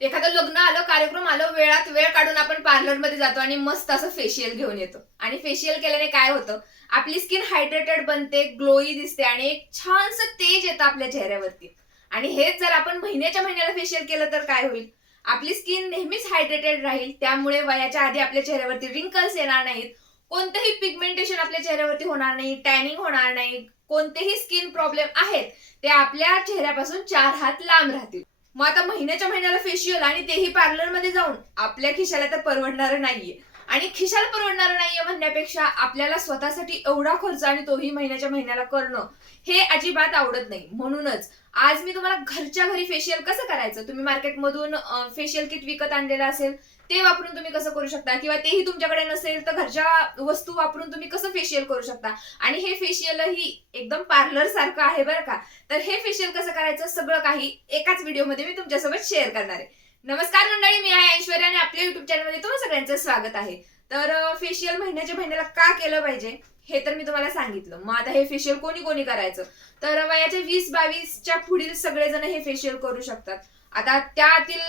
एखादं लग्न आलं कार्यक्रम आलं वेळात वेळ काढून आपण पार्लरमध्ये जातो आणि मस्त असं फेशियल घेऊन येतो. आणि फेशियल केल्याने काय होतं? आपली स्किन हायड्रेटेड बनते ग्लोई दिसते आणि एक छानसं तेज येतं आपल्या चेहऱ्यावरती. आणि हेच जर आपण महिन्याच्या महिन्याला फेशियल केलं तर काय होईल? आपली स्किन नेहमीच हायड्रेटेड राहील. त्यामुळे वयाच्या आधी आपल्या चेहऱ्यावरती रिंकल्स येणार नाहीत. कोणतंही पिगमेंटेशन आपल्या चेहऱ्यावरती होणार नाही टॅनिंग होणार नाही. कोणतेही स्किन प्रॉब्लेम आहेत ते आपल्या चेहऱ्यापासून चार हात लांब राहतील. मग आता महिन्याच्या महिन्याला फेशियल आणि तेही पार्लरमध्ये जाऊन आपल्या खिशाला तर परवडणार नाहीये. आणि खिशाला परवडणार नाहीये म्हणण्यापेक्षा आपल्याला स्वतःसाठी एवढा खर्च आणि तोही महिन्याच्या महिन्याला करणं हे अजिबात आवडत नाही. म्हणूनच आज मी तुम्हाला घरच्या घरी फेशियल कसं करायचं? तुम्ही मार्केटमधून फेशियल किट विकत आणलेलं असेल ते वापरून तुम्ही कसं करू शकता? किंवा तेही तुमच्याकडे नसेल तर घरच्या वस्तू वापरून तुम्ही कसं फेशियल करू शकता? आणि हे फेशियल ही एकदम पार्लर सारखं आहे बरं का? तर हे फेशियल कसं करायचं? सगळं काही एकाच व्हिडिओमध्ये मी तुमच्यासोबत शेअर करणार आहे. नमस्कार मंडळी मी आहे ऐश्वर्या आणि आपल्या युट्यूब चॅनलमध्ये तुम्हाला सगळ्यांचं स्वागत आहे. तर फेशियल महिन्याच्या महिन्याला का केलं पाहिजे? हे तर मी तुम्हाला सांगितलं. मग आता हे फेशियल कोणी कोणी करायचं? तर वयाच्या वीस बावीसच्या पुढील सगळेजण हे फेशियल करू शकतात. आता त्यातील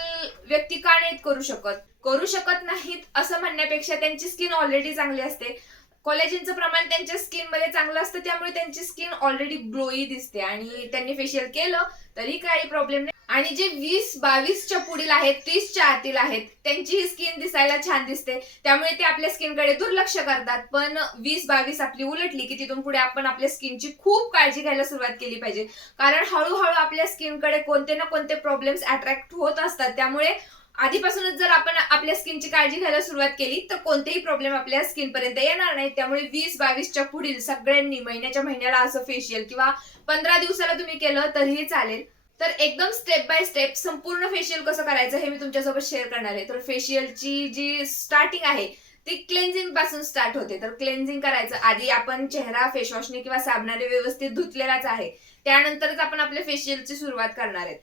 व्यक्ती का नाहीत करू शकत? करू शकत नाहीत असं म्हणण्यापेक्षा त्यांची स्किन ऑलरेडी चांगली असते. कॉलेजिनचं प्रमाण त्यांच्या स्किनमध्ये चांगलं असतं त्यामुळे त्यांची स्किन ऑलरेडी ग्लोई दिसते. आणि त्यांनी फेशियल केलं तरी काही प्रॉब्लेम नाही. आणि जे वीस बावीसच्या पुढील आहेत तीसच्या आतील आहेत त्यांची ही स्किन दिसायला छान दिसते. त्यामुळे ते आपल्या स्किनकडे दुर्लक्ष करतात. पण वीस बावीस आपली उलटली की तिथून पुढे आपण आपल्या स्किनची खूप काळजी घ्यायला सुरुवात केली पाहिजे. कारण हळूहळू आपल्या स्किनकडे कोणते ना कोणते प्रॉब्लेम्स अट्रॅक्ट होत असतात. त्यामुळे आधीपासूनच जर आपण आपल्या स्किनची काळजी घ्यायला सुरुवात केली तर कोणतेही प्रॉब्लेम आपल्या स्किन पर्यंत येणार नाही त्यामुळे वीस बावीसच्या पुढील सगळ्यांनी महिन्याच्या महिन्याला असं फेशियल किंवा पंधरा दिवसाला तुम्ही केलं तरीही चालेल. तर एकदम स्टेप बाय स्टेप संपूर्ण फेशियल कसं करायचं हे मी तुमच्यासोबत शेअर करणार आहे. तर फेशियलची जी स्टार्टिंग आहे ती क्लेन्झिंगपासून स्टार्ट होते. तर क्लेन्झिंग करायचं. आधी आपण चेहरा फेशवॉशने किंवा साबणाने व्यवस्थित धुतलेलाच आहे. त्यानंतरच आपण आपल्या फेशियलची सुरुवात करणार आहेत.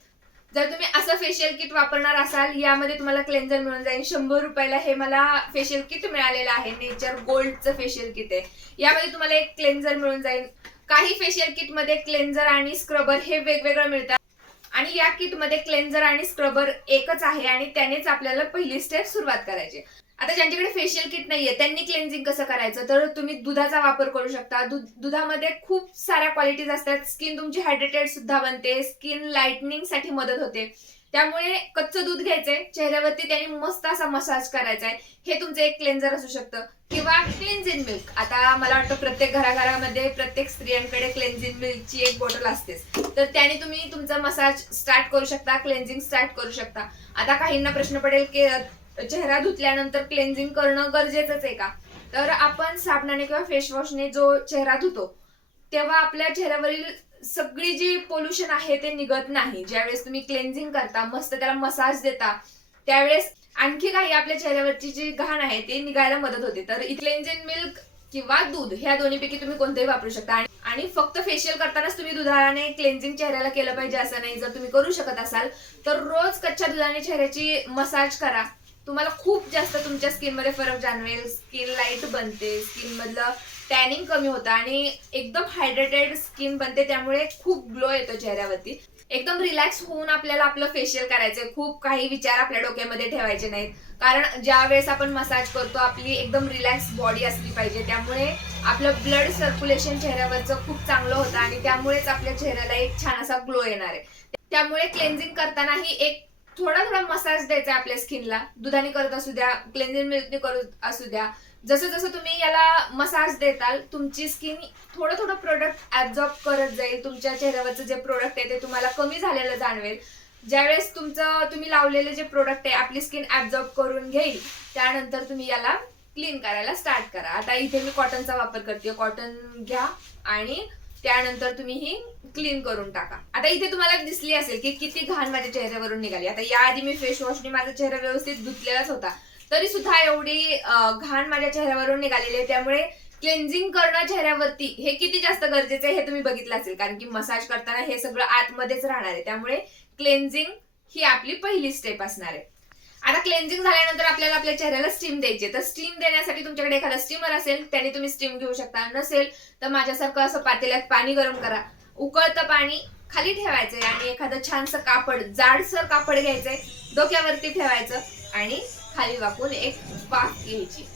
जर तुम्ही असं फेशियल किट वापरणार असाल यामध्ये तुम्हाला क्लेन्झर मिळून जाईल. शंभर रुपयाला हे मला फेशियल किट मिळालेलं आहे. नेचर गोल्डचं फेशियल किट आहे. यामध्ये तुम्हाला एक क्लेन्झर मिळून जाईल. काही फेशियल किटमध्ये क्लेन्झर आणि स्क्रबर हे वेगवेगळं मिळतात. आणि या किटमध्ये क्लेन्झर आणि स्क्रबर एकच आहे आणि त्यानेच आपल्याला पहिली स्टेप सुरुवात करायची. आता ज्यांच्याकडे फेशियल किट नाहीये त्यांनी क्लेन्झिंग कसं करायचं? तर तुम्ही दुधाचा वापर करू शकता. दुधामध्ये खूप साऱ्या क्वालिटीज असतात. स्किन तुमची हायड्रेटेड सुद्धा बनते. स्किन लाइटनिंगसाठी मदत होते. त्यामुळे कच्चं दूध घ्यायचंय चेहऱ्यावरती त्याने मस्त असा मसाज करायचा आहे हे तुमचं एक क्लेन्झर असू शकतं. किंवा क्लेन्झिन मिल्क आता मला वाटतं प्रत्येक घराघरामध्ये प्रत्येक स्त्रियांकडे क्लेन्झिन मिल्कची एक बॉटल असतेच. तर त्याने तुम्ही तुमचा मसाज स्टार्ट करू शकता क्लेन्झिंग स्टार्ट करू शकता. आता काहींना प्रश्न पडेल की चेहरा धुतल्यानंतर क्लेन्झिंग करणं गरजेचंच आहे का? तर आपण साबणाने किंवा फेसवॉशने जो चेहरा धुतो तेव्हा आपल्या चेहऱ्यावरील सगळी जी पोल्युशन आहे ते निघत नाही. ज्यावेळेस तुम्ही क्लेन्झिंग करता मस्त त्याला मसाज देता त्यावेळेस आणखी काही आपल्या चेहऱ्यावरची जी घाण आहे ते निघायला मदत होते. तर क्लेन्झिंग मिल्क किंवा दूध ह्या दोन्हीपैकी तुम्ही कोणतेही वापरू शकता. आणि फक्त फेशियल करतानाच तुम्ही दुधाने क्लेन्झिंग चेहऱ्याला केलं पाहिजे असं नाही. जर तुम्ही करू शकत असाल तर रोज कच्च्या दुधाने चेहऱ्याची मसाज करा. तुम्हाला खूप जास्त तुमच्या स्किनमध्ये फरक जाणवेल. स्किन लाइट बनते. स्किनमधलं टॅनिंग कमी होतं आणि एकदम हायड्रेटेड स्किन बनते त्यामुळे खूप ग्लो येतो चेहऱ्यावरती. एकदम रिलॅक्स होऊन आपल्याला आपलं फेशियल करायचंय. खूप काही विचार आपल्या डोक्यामध्ये ठेवायचे नाहीत. कारण ज्या वेळेस आपण मसाज करतो आपली एकदम रिलॅक्स बॉडी असली पाहिजे. त्यामुळे आपलं ब्लड सर्क्युलेशन चेहऱ्यावरचं खूप चांगलं होतं आणि त्यामुळेच आपल्या चेहऱ्याला एक छान असा ग्लो येणार आहे. त्यामुळे क्लेन्झिंग करतानाही एक थोडा थोडा मसाज द्यायचा आपल्या स्किनला. दुधाने करत असू द्या क्लेन्झिंग मिल्कने करत असू द्या. जसं जसं तुम्ही याला मसाज देताल तुमची स्किन थोडं थोडं प्रोडक्ट ऍब्झॉर्ब करत जाईल. तुमच्या चेहऱ्यावरचं जे प्रोडक्ट आहे ते तुम्हाला कमी झालेलं जाणवेल. ज्यावेळेस तुमचं तुम्ही लावलेले जे प्रोडक्ट आहे आपली स्किन ऍब्झॉर्ब करून घेईल त्यानंतर तुम्ही याला क्लीन करायला स्टार्ट करा. आता इथे मी कॉटनचा वापर करते. कॉटन घ्या आणि त्यानंतर तुम्ही ही क्लीन करून टाका. आता इथे तुम्हाला दिसली असेल की किती घाण माझ्या चेहऱ्यावरून निघाली. आता याआधी मी फेस वॉशने माझा चेहरा व्यवस्थित धुतलेलाच होता. तरी सुद्धा एवढी घाण माझ्या चेहऱ्यावरून निघालेली आहे. त्यामुळे क्लेन्झिंग करणं चेहऱ्यावरती हे किती जास्त गरजेचं आहे हे तुम्ही बघितलं असेल. कारण की मसाज करताना हे सगळं आतमध्येच राहणार आहे. त्यामुळे क्लेन्झिंग ही आपली पहिली स्टेप असणार आहे. आता क्लेन्झिंग झाल्यानंतर आपल्याला आपल्या चेहऱ्याला स्टीम द्यायची आहे. तर स्टीम देण्यासाठी तुमच्याकडे एखादा स्टीमर असेल त्याने तुम्ही स्टीम घेऊ शकता. नसेल तर माझ्यासारखं असं पातेल्यात पाणी गरम करा. उकळतं पाणी खाली ठेवायचंय आणि एखादं छानसं कापड जाडसर कापड घ्यायचंय डोक्यावरती ठेवायचं आणि खाली वाकून एक वाफ घ्यायची.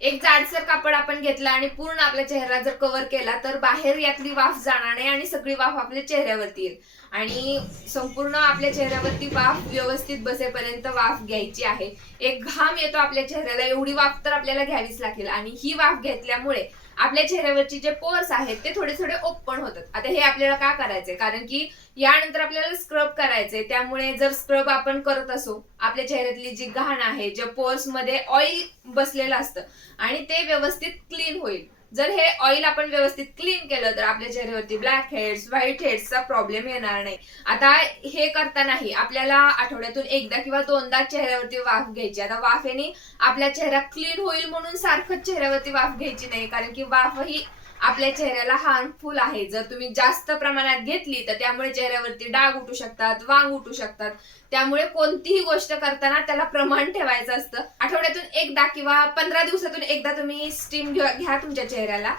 एक जाडसर कापड आपण घेतला आणि पूर्ण आपला चेहरा जर कव्हर केला तर बाहेर यातली वाफ जाणार नाही आणि सगळी वाफ आपल्या चेहऱ्यावरती येईल. आणि संपूर्ण आपल्या चेहऱ्यावरती वाफ व्यवस्थित बसेपर्यंत वाफ घ्यायची आहे. एक घाम येतो आपल्या चेहऱ्याला एवढी वाफ तर आपल्याला घ्यावीच लागेल. आणि ही वाफ घेतल्यामुळे आपल्या चेहऱ्यावरची जे पोर्स आहेत ते थोडे थोडे ओपन होतात. आता हे आपल्याला का करायचंय? कारण की यानंतर आपल्याला स्क्रब करायचंय. त्यामुळे जर स्क्रब आपण करत असो आपल्या चेहऱ्यातली जी घाण आहे ज्या पोर्समध्ये ऑइल बसलेलं असतं आणि ते व्यवस्थित क्लीन होईल. जर हे ऑइल आपण व्यवस्थित क्लीन केलं तर आपल्या चेहऱ्यावरती ब्लॅक हेड्स व्हाईट हेड्सचा प्रॉब्लेम येणार नाही. आता हे करतानाही आपल्याला आठवड्यातून एकदा किंवा दोनदा चेहऱ्यावरती वाफ घ्यायची. आता वाफेने आपला चेहरा क्लीन होईल म्हणून सारखंच चेहऱ्यावरती वाफ घ्यायची नाही कारण की वाफ ही आपल्या चेहऱ्याला हार्मफुल आहे. जर तुम्ही जास्त प्रमाणात घेतली तर त्यामुळे चेहऱ्यावरती डाग उठू शकतात वांग उठू शकतात. त्यामुळे कोणतीही गोष्ट करताना त्याला प्रमाण ठेवायचं असतं. आठवड्यातून एकदा किंवा पंधरा दिवसातून एकदा तुम्ही स्टीम घ्या तुमच्या चेहऱ्याला.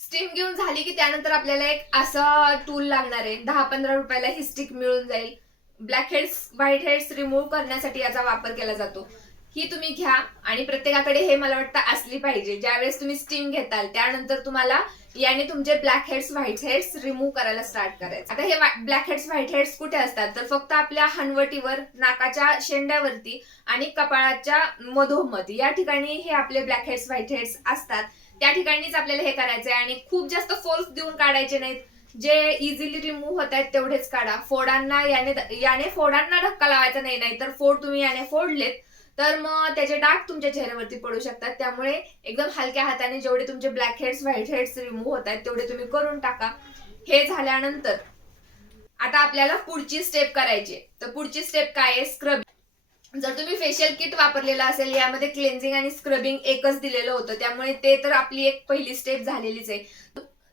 स्टीम घेऊन झाली की त्यानंतर आपल्याला एक असं टूल लागणार आहे. दहा पंधरा रुपयाला ही स्टिक मिळून जाईल. Black heads white heads remove करण्यासाठी याचा वापर केला जातो. ही तुम्ही घ्या आणि प्रत्येकाकडे हे मला वाटतं असली पाहिजे. ज्यावेळेस तुम्ही स्टीम घेताल त्यानंतर तुम्हाला याने तुमचे black heads white heads remove करायला स्टार्ट करायचं. आता हे ब्लॅक हेड्स व्हाईट हेड्स कुठे असतात? तर फक्त आपल्या हनवटीवर नाकाच्या शेंड्यावरती आणि कपाळाच्या मधोमध. या ठिकाणी हे आपले ब्लॅक हेड्स व्हाईट हेड्स असतात. त्या ठिकाणीच आपल्याला हे करायचंय आणि खूप जास्त फोर्स देऊन काढायचे नाहीत. जे इझिली रिमूव्ह होत आहेत तेवढेच काढा. फोडांना याने याने फोडांना धक्का लावायचा नाही नाही तर फोड तुम्ही याने फोडलेत. तर मग त्याचे डाग तुमच्या चेहऱ्यावरती पडू शकतात. त्यामुळे एकदम हलक्या हाताने जेवढे तुमचे black heads white heads remove होत आहेत तेवढे तुम्ही करून टाका. हे झाल्यानंतर आता आपल्याला पुढची स्टेप करायची तर पुढची स्टेप काय आहे? स्क्रब जर तुम्ही फेशियल किट वापरलेलं असेल यामध्ये क्लेन्झिंग आणि स्क्रबिंग एकच दिलेलं होतं. त्यामुळे ते तर आपली एक पहिली स्टेप झालेलीच आहे.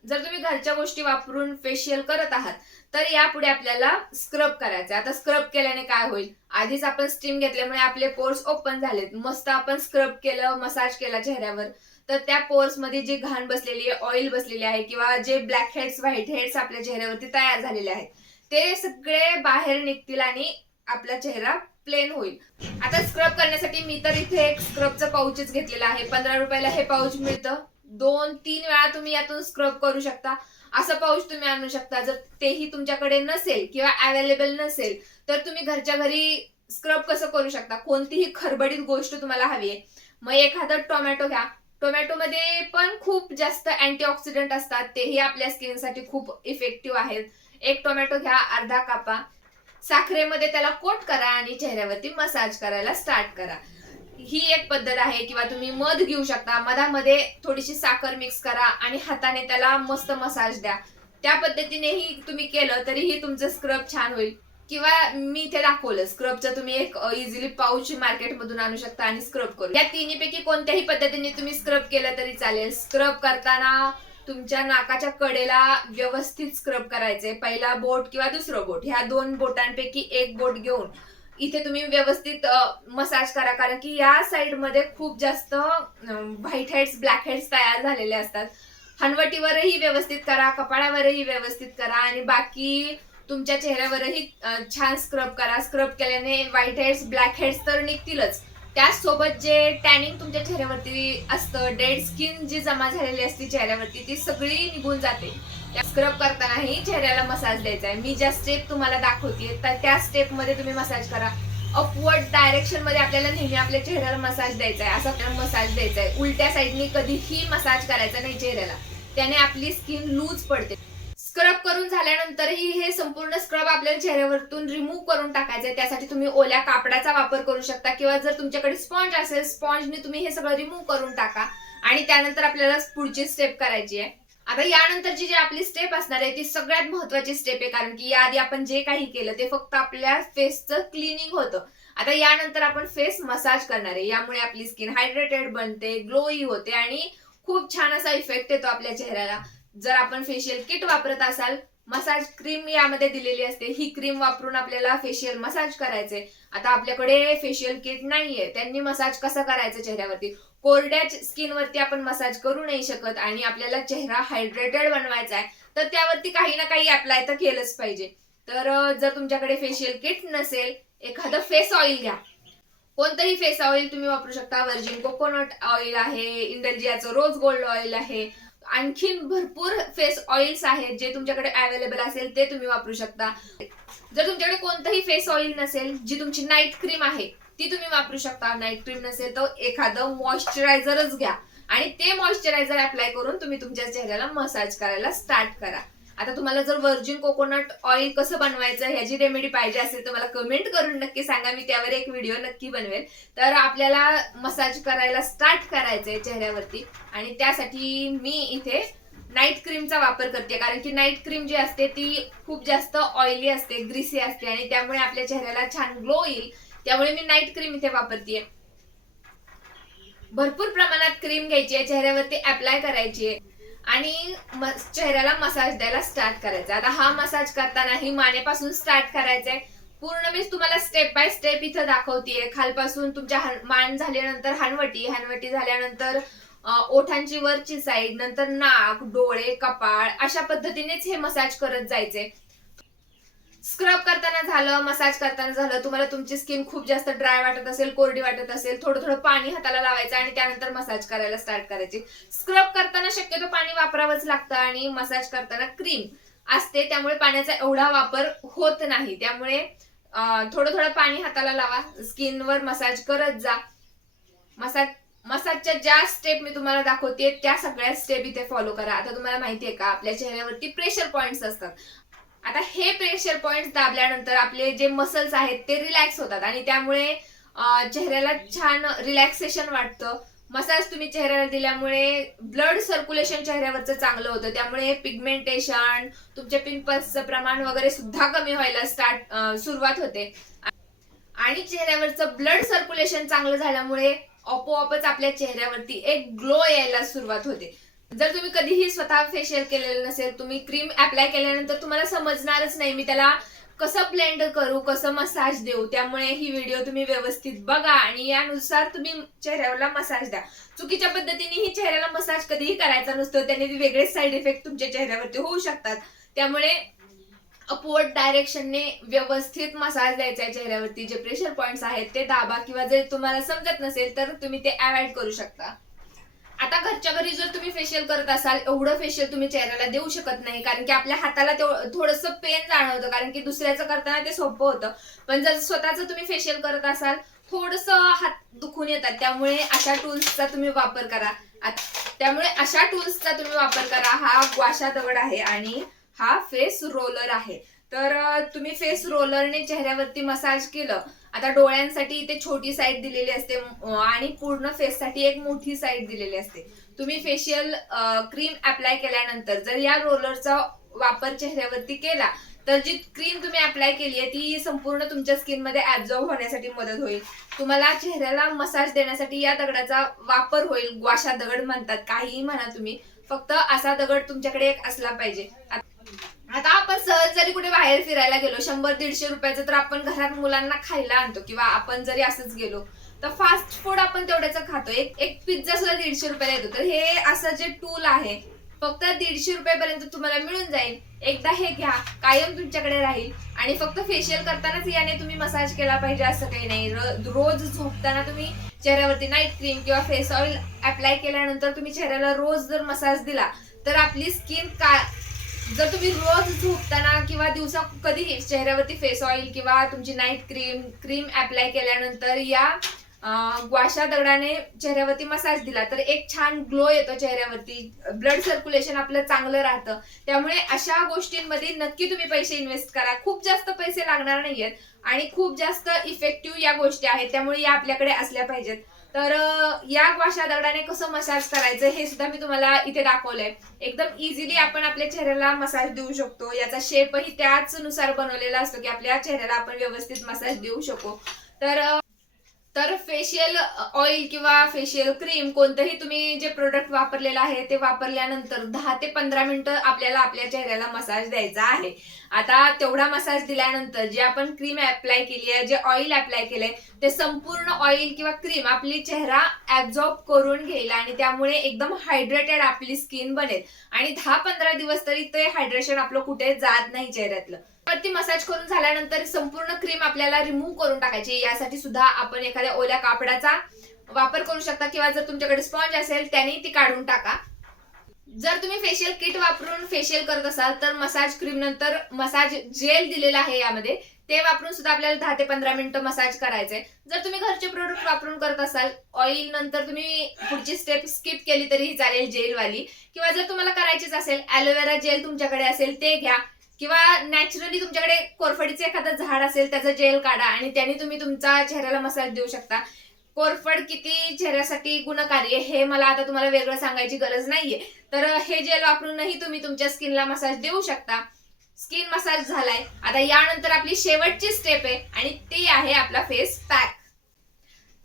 जर तुम्ही घरच्या गोष्टी वापरून फेशियल करत आहात तर यापुढे आपल्याला स्क्रब करायचं आता स्क्रब केल्याने काय होईल? आधीच आपण स्टीम घेतल्यामुळे आपले पोर्स ओपन झालेत. मस्त आपण स्क्रब केलं मसाज केला चेहऱ्यावर. तर त्या पोर्समध्ये जी घाण बसलेली आहे ऑइल बसलेली आहे किंवा जे ब्लॅक हेड्स व्हाईट हेड्स आपल्या चेहऱ्यावरती तयार झालेले आहेत ते सगळे बाहेर निघतील आणि आपला चेहरा प्लेन होईल. आता स्क्रब करण्यासाठी मी तर इथे एक स्क्रबचं पाऊचच घेतलेलं आहे. पंधरा रुपयाला हे पाऊच मिळतं. दोन तीन वेळा तुम्ही यातून स्क्रब करू शकता. असं पाऊच तुम्ही आणू शकता. जर तेही तुमच्याकडे नसेल किंवा अवेलेबल नसेल तर तुम्ही घरच्या घरी स्क्रब कसं करू शकता? कोणतीही खरबडीत गोष्ट तुम्हाला हवी आहे. मग एखादं टोमॅटो घ्या. टोमॅटोमध्ये पण खूप जास्त अँटीऑक्सिडंट असतात. तेही आपल्या स्किनसाठी खूप इफेक्टिव्ह आहेत. एक टोमॅटो घ्या अर्धा कापा. साखरेमध्ये त्याला कोट करा आणि चेहऱ्यावरती मसाज करायला स्टार्ट करा. ही एक पद्धत आहे किंवा तुम्ही मध घेऊ शकता. मधामध्ये थोडीशी साखर मिक्स करा आणि हाताने त्याला मस्त मसाज द्या. त्या पद्धतीनेही तुम्ही केलं तरीही तुमचं स्क्रब छान होईल. किंवा मी इथे दाखवलं स्क्रबचं तुम्ही एक इझिली पाऊच मार्केटमधून आणू शकता आणि स्क्रब करू. या तिन्हीपैकी कोणत्याही पद्धतीने तुम्ही स्क्रब केलं तरी चालेल. स्क्रब करताना तुमच्या नाकाच्या कडेला व्यवस्थित स्क्रब करायचे पहिला बोट किंवा दुसरं बोट. ह्या दोन बोटांपैकी एक बोट घेऊन इथे तुम्ही व्यवस्थित मसाज करा. कारण की या साइडमध्ये खूप जास्त व्हाईट हेड्स ब्लॅक हेड्स तयार झालेले असतात. हनवटीवरही व्यवस्थित करा कपाळावरही व्यवस्थित करा आणि बाकी तुमच्या चेहऱ्यावरही छान स्क्रब करा. स्क्रब केल्याने व्हाईट हेड्स ब्लॅक हेड्स तर निघतीलच. त्याचसोबत जे टॅनिंग तुमच्या चेहऱ्यावरती असतं डेड स्किन जी जमा झालेली असते चेहऱ्यावरती ती सगळी निघून जाते. स्क्रब करतानाही चेहऱ्याला मसाज द्यायचा आहे मी ज्या स्टेप तुम्हाला दाखवते तर त्या स्टेपमध्ये तुम्ही मसाज करा. अपवर्ड डायरेक्शनमध्ये आपल्याला नेहमी आपल्या चेहऱ्याला मसाज द्यायचा आहे असा आपल्याला मसाज द्यायचा आहे उलट्या साईडनी कधीही मसाज करायचा नाही चेहऱ्याला. त्याने आपली स्किन लूज पडते. स्क्रब करून झाल्यानंतरही हे संपूर्ण स्क्रब आपल्या चेहऱ्यावरतून रिमूव्ह करून टाकायचं आहे त्यासाठी तुम्ही ओल्या कापडाचा वापर करू शकता किंवा जर तुमच्याकडे स्पॉन्ज असेल स्पॉन्जने तुम्ही हे सगळं रिमूव्ह करून टाका. आणि त्यानंतर आपल्याला पुढची स्टेप करायची आहे आता यानंतरची जी आपली स्टेप असणार आहे ती सगळ्यात महत्वाची स्टेप आहे. कारण की याआधी आपण जे काही केलं ते फक्त आपल्या फेसचं क्लिनिंग होतं. आता यानंतर आपण फेस मसाज करणार आहे. यामुळे आपली स्किन हायड्रेटेड बनते ग्लोई होते आणि खूप छान असा इफेक्ट येतो आपल्या चेहऱ्याला. जर आपण फेशियल किट वापरत असाल मसाज क्रीम यामध्ये दिलेली असते. ही क्रीम वापरून आपल्याला फेशियल मसाज करायचे आता आपल्याकडे फेशियल किट नाहीये. त्यांनी मसाज कसं करायचं चेहऱ्यावरती? कोरड्या स्किनवरती आपण मसाज करू नाही शकत आणि आपल्याला चेहरा हायड्रेटेड बनवायचा आहे तर त्यावरती काही ना काही अप्लाय तर केलंच पाहिजे. तर जर तुमच्याकडे फेशियल किट नसेल एखादं फेस ऑइल घ्या. कोणतंही फेस ऑइल तुम्ही वापरू शकता. व्हर्जिन कोकोनट ऑइल आहे इंडलजियाचं रोज गोल्ड ऑइल आहे. आणखीन भरपूर फेस ऑइल्स आहेत जे तुमच्याकडे अवेलेबल असेल ते तुम्ही वापरू शकता. जर तुमच्याकडे कोणतंही फेस ऑइल नसेल जी तुमची नाईट क्रीम आहे ती तुम्ही वापरू शकता. नाईट क्रीम नसेल तर एखादं मॉइश्चरायझरच घ्या. आणि ते मॉइश्चरायझर अप्लाय करून तुम्ही तुमच्या चेहऱ्याला मसाज करायला स्टार्ट करा. आता तुम्हाला जर व्हर्जिन कोकोनट ऑइल कसं बनवायचं ह्याची रेमेडी पाहिजे असेल तर मला कमेंट करून नक्की सांगा. मी त्यावर एक व्हिडिओ नक्की बनवेल. तर आपल्याला मसाज करायला स्टार्ट करायचंय चेहऱ्यावरती. आणि त्यासाठी मी इथे नाईट क्रीमचा वापर करते. कारण की नाईट क्रीम जी असते ती खूप जास्त ऑइली असते ग्रीसी असते. आणि त्यामुळे आपल्या चेहऱ्याला छान ग्लो येईल. त्यामुळे मी नाईट क्रीम इथे वापरते भरपूर प्रमाणात क्रीम घ्यायची आहे चेहऱ्यावरती अप्लाय करायची आहे. आणि चेहऱ्याला मसाज द्यायला स्टार्ट करायचा आता हा मसाज करताना ही मानेपासून स्टार्ट करायचा आहे पूर्ण मी तुम्हाला स्टेप बाय स्टेप इथं दाखवतीये. खालपासून तुमच्या मान झाल्यानंतर हनवटी हनवटी झाल्यानंतर ओठांची वरची साईड नंतर नाक डोळे कपाळ अशा पद्धतीनेच हे मसाज करत जायचे स्क्रब करताना झालं मसाज करताना झालं तुम्हाला तुमची स्किन खूप जास्त ड्राय वाटत असेल कोरडी वाटत असेल थोडं थोडं पाणी हाताला लावायचं आणि त्यानंतर मसाज करायला स्टार्ट करायची. स्क्रब करताना शक्यतो पाणी वापरावंच लागतं आणि मसाज करताना क्रीम असते त्यामुळे पाण्याचा एवढा वापर होत नाही. त्यामुळे थोडं थोडं पाणी हाताला लावा स्किनवर मसाज करत जा. मसाज मसाजच्या ज्या स्टेप मी तुम्हाला दाखवते त्या सगळ्या स्टेप इथे फॉलो करा. आता तुम्हाला माहितीये का आपल्या चेहऱ्यावरती प्रेशर पॉईंट्स असतात. आता हे प्रेशर पॉइंट दाबल्यानंतर आपले जे मसल्स आहेत ते रिलॅक्स होतात आणि त्यामुळे चेहऱ्याला छान रिलॅक्सेशन वाटतं. मसाज तुम्ही चेहऱ्याला दिल्यामुळे ब्लड सर्क्युलेशन चेहऱ्यावरचं चांगलं होतं. त्यामुळे पिगमेंटेशन तुमच्या पिंपल्सचं प्रमाण वगैरे सुद्धा कमी व्हायला स्टार्ट सुरुवात होते. आणि चेहऱ्यावरचं ब्लड सर्क्युलेशन चांगलं झाल्यामुळे आपोआपच आपल्या चेहऱ्यावरती एक ग्लो यायला सुरुवात होते. जर तुम्ही कधीही स्वतः फेशियल केलेलं नसेल तुम्ही क्रीम अप्लाय केल्यानंतर तुम्हाला समजणारच नाही मी त्याला कसं ब्लेंड करू कसं मसाज देऊ. त्यामुळे ही व्हिडिओ तुम्ही व्यवस्थित बघा आणि यानुसार तुम्ही चेहऱ्याला मसाज द्या. चुकीच्या पद्धतीने ही चेहऱ्याला मसाज कधीही करायचा नसतो त्याने वेगळेच साईड इफेक्ट तुमच्या चेहऱ्यावरती होऊ शकतात. त्यामुळे अपवर्ड डायरेक्शनने व्यवस्थित मसाज द्यायचा आहे चेहऱ्यावरती. जे प्रेशर पॉइंट्स आहेत ते दाबा किंवा जर तुम्हाला समजत नसेल तर तुम्ही ते अवॉइड करू शकता. आता घरच्या घरी जर तुम्ही फेशियल करत असाल एवढं फेशियल तुम्ही चेहऱ्याला देऊ शकत नाही. कारण की आपल्या हाताला थोडस पेन जाणवतं. कारण की दुसऱ्याचं करताना ते सोपं होतं. पण जर स्वतःच तुम्ही फेशियल करत असाल थोडस हात दुखून येतात. त्यामुळे अशा टूल्सचा तुम्ही वापर करा. त्यामुळे अशा टूल्सचा तुम्ही वापर करा. हा ग्वाशा दगड आहे आणि हा फेस रोलर आहे. तर तुम्ही फेस रोलरने चेहऱ्यावरती मसाज केलं आता डोळ्यांसाठी इथे छोटी साईड दिलेली असते आणि पूर्ण फेससाठी एक मोठी साईड दिलेली असते. तुम्ही फेशियल क्रीम अप्लाय केल्यानंतर जर या रोलरचा वापर चेहऱ्यावरती केला तर जी क्रीम तुम्ही अप्लाय केली आहे ती संपूर्ण तुमच्या स्किनमध्ये ऍब्झॉर्ब होण्यासाठी मदत होईल. तुम्हाला चेहऱ्याला मसाज देण्यासाठी या दगडाचा वापर होईल ग्वाशा दगड म्हणतात काहीही म्हणा तुम्ही. फक्त असा दगड तुमच्याकडे एक असला पाहिजे. आता आपण सहज जरी कुठे बाहेर फिरायला गेलो शंभर दीडशे रुपयाचं तर आपण घरात मुलांना खायला आणतो किंवा आपण जरी असंच गेलो तर फास्ट फूड आपण तेवढ्याच खातो. एक एक पिझ्झा सुद्धा दीडशे रुपयाला येतो. तर हे असं जे टूल आहे फक्त दीडशे रुपयापर्यंत तुम्हाला मिळून जाईल. एकदा हे घ्या कायम तुमच्याकडे राहील. आणि फक्त फेशियल करतानाच याने तुम्ही मसाज केला पाहिजे असं काही नाही. र- रोज झोपताना तुम्ही चेहऱ्यावरती नाईट क्रीम किंवा फेस ऑइल अप्लाय केल्यानंतर तुम्ही चेहऱ्याला रोज जर मसाज दिला तर आपली स्किन का जर तुम्ही रोज झोपताना किंवा दिवसा कधी चेहऱ्यावरती फेस ऑइल किंवा तुमची नाईट क्रीम क्रीम अप्लाय केल्यानंतर या ग्वाशा दगडाने चेहऱ्यावरती मसाज दिला तर एक छान ग्लो येतो चेहऱ्यावरती. ब्लड सर्क्युलेशन आपलं चांगलं राहतं. त्यामुळे अशा गोष्टींमध्ये नक्की तुम्ही पैसे इन्व्हेस्ट करा. खूप जास्त पैसे लागणार नाहीयेत आणि खूप जास्त इफेक्टिव्ह या गोष्टी आहेत. त्यामुळे या आपल्याकडे असल्या पाहिजेत. तर या ग्वाशा दगडाने कसं मसाज करायचं हे सुद्धा मी तुम्हाला इथे दाखवलंय. एकदम इझिली आपण आपल्या चेहऱ्याला मसाज देऊ शकतो. याचा शेपही त्याच नुसार बनवलेला असतो की आपल्या चेहऱ्याला आपण व्यवस्थित मसाज देऊ शकतो तर तर फेशियल ऑइल किंवा फेशियल क्रीम कोणतंही तुम्ही जे प्रोडक्ट वापरलेलं आहे ते वापरल्यानंतर दहा ते पंधरा मिनिटं आपल्याला आपल्या चेहऱ्याला मसाज द्यायचा आहे. आता तेवढा मसाज दिल्यानंतर जे आपण क्रीम अप्लाय केली आहे जे ऑइल अप्लाय केलंय ते संपूर्ण ऑइल किंवा क्रीम आपली चेहरा ऍब्झॉर्ब करून घेईल आणि त्यामुळे एकदम हायड्रेटेड आपली स्किन बनेल. आणि दहा पंधरा दिवस तरी ते हायड्रेशन आपलं कुठे जात नाही चेहऱ्यातलं. ती मसाज करून झाल्यानंतर संपूर्ण क्रीम आपल्याला रिमूव्ह करून टाकायची. यासाठी सुद्धा आपण एखाद्या ओल्या कापडाचा वापर करू शकता. किंवा जर तुमच्याकडे स्पॉन्ज असेल त्याने ती काढून टाका. जर तुम्ही फेशियल किट वापरून फेशियल करत असाल तर मसाज क्रीम नंतर मसाज जेल दिलेला आहे यामध्ये. ते वापरून सुद्धा आपल्याला दहा ते पंधरा मिनिटं मसाज करायचंय. जर तुम्ही घरचे प्रोडक्ट वापरून करत असाल ऑइल नंतर तुम्ही पुढची स्टेप स्किप केली तरीही चालेल जेलवाली किंवा जर तुम्हाला करायचीच असेल ॲलोवेरा जेल तुमच्याकडे असेल ते घ्या. किंवा नॅचरली तुमच्याकडे कोरफडीचे एखादं झाड असेल त्याचं जेल काढा आणि त्याने तुम्ही तुमचा चेहऱ्याला मसाज देऊ शकता. कोरफड किती चेहऱ्यासाठी गुणकारी आहे हे मला आता तुम्हाला वेगळं सांगायची गरज नाहीये. तर हे जेल वापरूनही तुम्ही तुमच्या स्किनला मसाज देऊ शकता. स्किन मसाज झालाय. आता यानंतर आपली शेवटची स्टेप आहे आणि ती आहे आपला फेस पॅक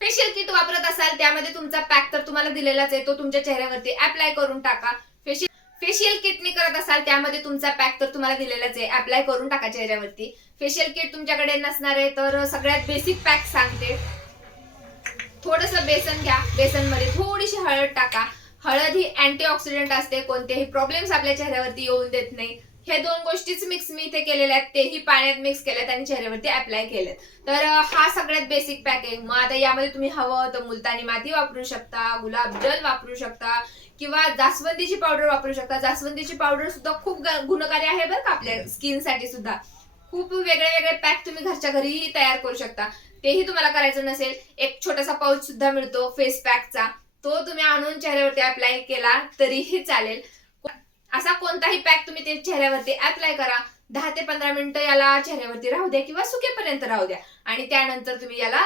फेशियल किट वापरत असाल त्यामध्ये तुमचा पॅक तर तुम्हाला दिलेलाच आहे. तो तुमच्या चेहऱ्यावरती अप्लाय करून टाका. फेशियल फेशियल किटनी करत असाल त्यामध्ये तुमचा पॅक तर तुम्हाला दिलेलाच आहे. अप्लाय करून टाका चेहऱ्यावरती. फेशियल किट तुमच्याकडे नसणार आहे तर सगळ्यात बेसिक पॅक सांगते. थोडस बेसन घ्या. बेसनमध्ये थोडीशी हळद टाका. हळद ही अँटीऑक्सिडंट असते. कोणतेही प्रॉब्लेम्स आपल्या चेहऱ्यावरती येऊन देत नाही. हे दोन गोष्टीच मिक्स मी इथे केलेल्या आहेत. तेही पाण्यात मिक्स केल्यात आणि चेहऱ्यावरती अप्लाय केलेत तर हा सगळ्यात बेसिक पॅक आहे. मग आता यामध्ये तुम्ही हवं तर मुलतानी माती वापरू शकता गुलाबजल वापरू शकता किंवा जास्वंदीची पावडर वापरू शकता. जास्वंदीची पावडर सुद्धा खूप गुणकारी आहे बरं का आपल्या स्किनसाठी सुद्धा. खूप वेगळे वेगळे पॅक तुम्ही घरच्या घरीही तयार करू शकता. तेही तुम्हाला करायचं नसेल. एक छोटासा पाऊच सुद्धा मिळतो फेस पॅकचा तो तुम्ही आणून चेहऱ्यावरती अप्लाय केला तरीही चालेल. असा कोणताही पॅक तुम्ही ते चेहऱ्यावरती अप्लाय करा. दहा ते पंधरा मिनिटं याला चेहऱ्यावरती राहू द्या किंवा सुकेपर्यंत राहू द्या. आणि त्यानंतर तुम्ही याला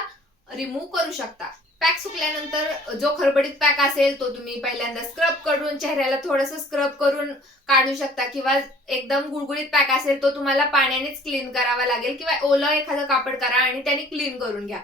रिमूव्ह करू शकता. पॅक सुकल्यानंतर जो खरबडीत पॅक असेल तो तुम्ही पहिल्यांदा स्क्रब करून चेहऱ्याला थोडस स्क्रब करून काढू शकता किंवा एकदम गुळगुळीत पॅक असेल तो तुम्हाला पाण्यानेच क्लीन करावा लागेल किंवा ओलं एखादं कापड करा आणि त्याने क्लीन करून घ्या.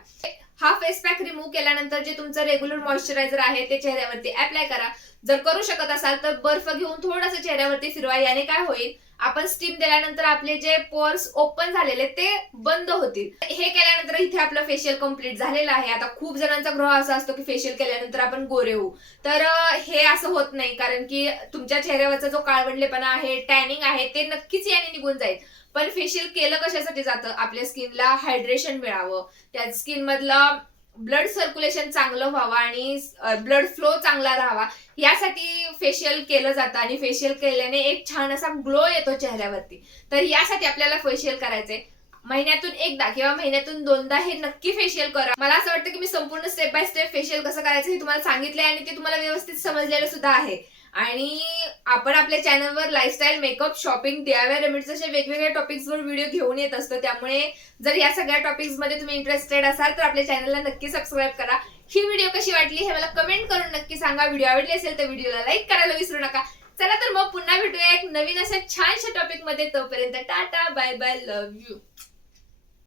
हा फेस पॅक रिमूव्ह केल्यानंतर जे तुमचं रेग्युलर मॉइश्चरायझर आहे ते चेहऱ्यावरती अप्लाय करा. जर करू शकत असाल तर बर्फ घेऊन थोडंसं चेहऱ्यावरती फिरवा याने काय होईल? आपण स्टीम दिल्यानंतर आपले जे पोर्स ओपन झालेले ते बंद होतील. हे केल्यानंतर इथे आपलं फेशियल कंप्लीट झालेलं आहे. आता खूप जणांचा ग्रह असा असतो की फेशियल केल्यानंतर आपण गोरे होऊ. तर हे असं होत नाही कारण की तुमच्या चेहऱ्यावरचा जो काळवंडलेपणा आहे टॅनिंग आहे ते नक्कीच याने निघून जाईल. पण फेशियल केलं कशासाठी जातं? आपल्या स्किनला हायड्रेशन मिळावं. त्या स्किन मधलं ब्लड सर्क्युलेशन चांगलं व्हावं आणि ब्लड फ्लो चांगला राहावा यासाठी फेशियल केलं जातं आणि फेशियल केल्याने एक छान असा ग्लो येतो चेहऱ्यावरती. तर यासाठी आपल्याला फेशियल करायचंय. महिन्यातून एकदा किंवा महिन्यातून दोनदा हे नक्की फेशियल करा. मला असं वाटतं की मी संपूर्ण स्टेप बाय स्टेप फेशियल कसं करायचं हे तुम्हाला सांगितलंय आणि ते तुम्हाला व्यवस्थित समजलेलं सुद्धा आहे. आणि आपण आपल्या चॅनलवर lifestyle makeup shopping DIY remedies असे वेगवेगळ्या टॉपिक्सवर व्हिडिओ घेऊन येत असतो. त्यामुळे जर या सगळ्या टॉपिक्समध्ये तुम्ही इंटरेस्टेड असाल तर आपल्या चॅनलला नक्की सबस्क्राईब करा. ही व्हिडिओ कशी वाटली हे मला कमेंट करून नक्की सांगा. व्हिडिओ आवडली असेल तर व्हिडिओला लाईक करायला विसरू नका. चला तर मग पुन्हा भेटूया एक नवीन अशा छानशा टॉपिकमध्ये तोपर्यंत tata bye bye love you